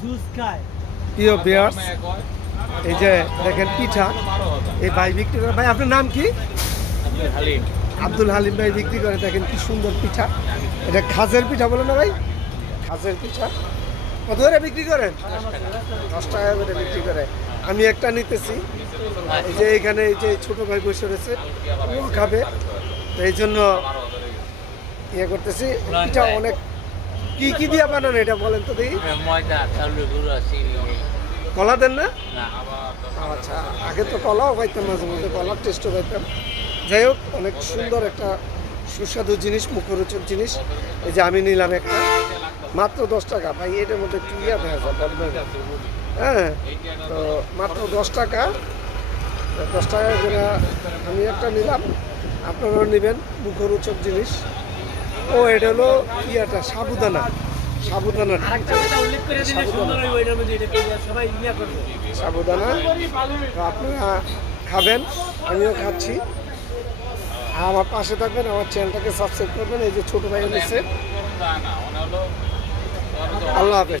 প্রিয় ভিউয়ার্স, এই যে দেখেন পিঠা, এই ভাই বিক্রি করে। ভাই আপনার নাম কি? আব্দুল হালিম ভাই বিক্রি করে। দেখেন কি সুন্দর পিঠা, এটা খাজের পিঠা বলে না ভাই? খাজের পিঠা কত করে বিক্রি করেন? 10 টাকা করে বিক্রি করে। আমি একটা নিতেছি, এই যে এখানে এই যে ছোট ভাই বসে রয়েছে, ও খাবে, তো এই জন্য ইয়ে করতেছি। পিঠা অনেক কি কি দিয়ে বানানো এটা বলেন তো দেখি। ময়দা, চাউলের গুঁড়ো, চিনি। কলা দেন না? না। আচ্ছা, আগে তো কলাও পাইতাম, মাঝে মধ্যে কলার টেস্টও পাইতাম। যাই হোক, অনেক সুন্দর একটা সুস্বাদু জিনিস, মুখরোচক জিনিস। এই যে আমি নিলাম একটা, মাত্র 10 টাকা। ভাই এটার মধ্যে একটু ইয়া দেখা যায়, হ্যাঁ, তো মাত্র 10 টাকা। 10 টাকা করে আমি একটা নিলাম, আপনারাও নেবেন, মুখরোচক জিনিস। ও এটা হলো ইয়াটা সাবুদানা, সাবুদানা, সাবুদানা। তো আপনারা খাবেন, আমিও খাচ্ছি। আমার পাশে থাকবেন, আমার চ্যানেলটাকে সাবস্ক্রাইব করবেন। এই যে ছোট ভাই নিচ্ছে। আল্লাহ হাফেজ।